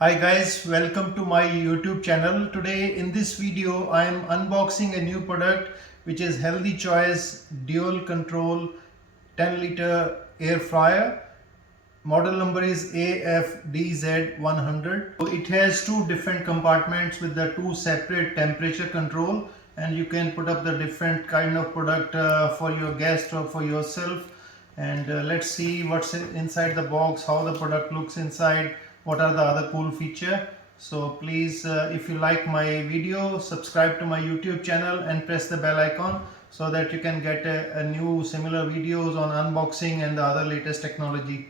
Hi guys, welcome to my YouTube channel. Today in this video I am unboxing a new product which is Healthy Choice Dual Control 10 liter air fryer. Model number is AFDZ100. So it has two different compartments with the two separate temperature control, and you can put up the different kind of product for your guest or for yourself. And let's see what's inside the box, how the product looks inside, what are the other cool feature. So please, if you like my video, subscribe to my YouTube channel and press the bell icon so that you can get a new similar videos on unboxing and the other latest technology.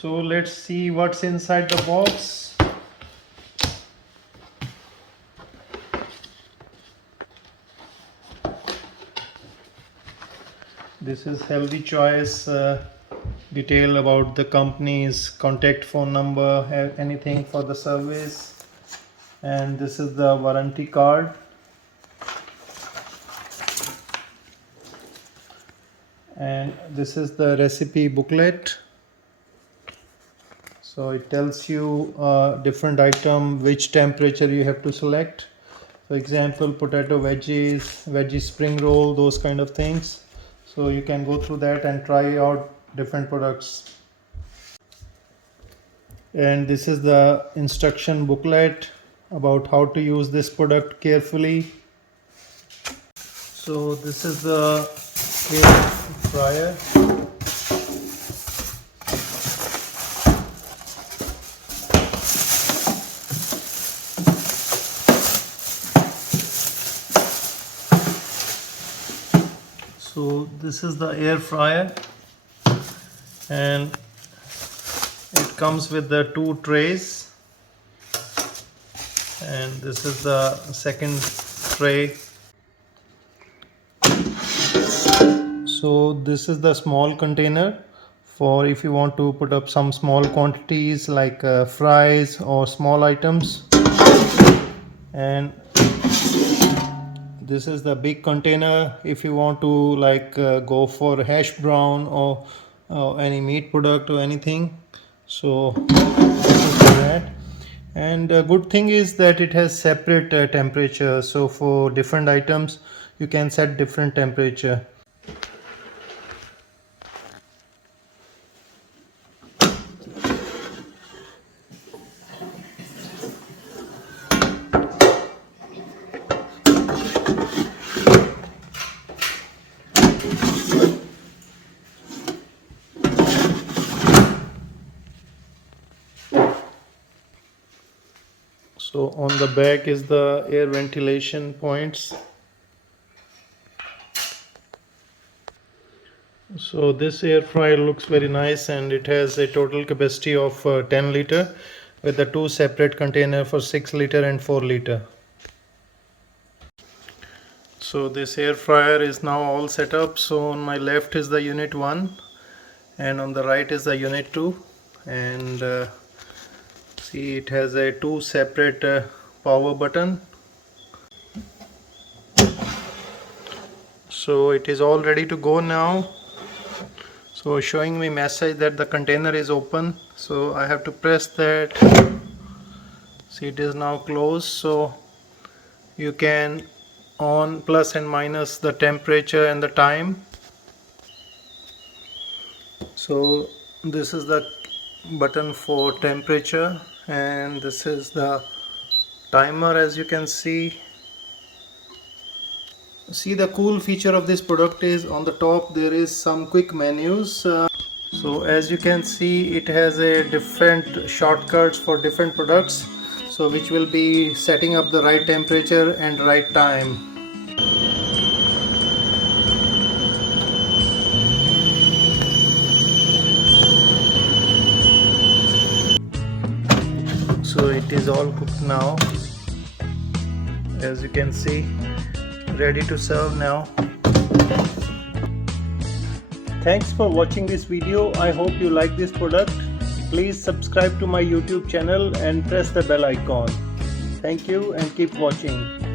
So let's see what's inside the box. This is Healthy Choice detail about the company's contact phone number, have anything for the service, and this is the warranty card. And this is the recipe booklet. So it tells you different item, which temperature you have to select. For example, potato veggies, veggie spring roll, those kind of things. So you can go through that and try out different products. And this is the instruction booklet about how to use this product carefully. So this is the air fryer. So this is the air fryer, and it comes with the two trays, and this is the second tray. So this is the small container for if you want to put up some small quantities like fries or small items, and this is the big container if you want to go for hash brown or any meat product or anything. So this is for that. And a good thing is that it has separate temperature, so for different items you can set different temperature. So on the back is the air ventilation points. So this air fryer looks very nice, and it has a total capacity of 10 liter with the two separate container for 6 liter and 4 liter. So this air fryer is now all set up. So on my left is the unit 1 and on the right is the unit 2, and see, it has a two separate power button. So it is all ready to go now. So showing me message that the container is open, so I have to press that. See, it is now closed, so you can on plus and minus the temperature and the time. So this is the button for temperature, and this is the timer. As you can see, the cool feature of this product is on the top there is some quick menus. So as you can see, it has a different shortcuts for different products, so which will be setting up the right temperature and right time. So it is all cooked now, as you can see, ready to serve now. Thanks for watching this video. I hope you like this product. Please subscribe to my YouTube channel and press the bell icon. Thank you and keep watching.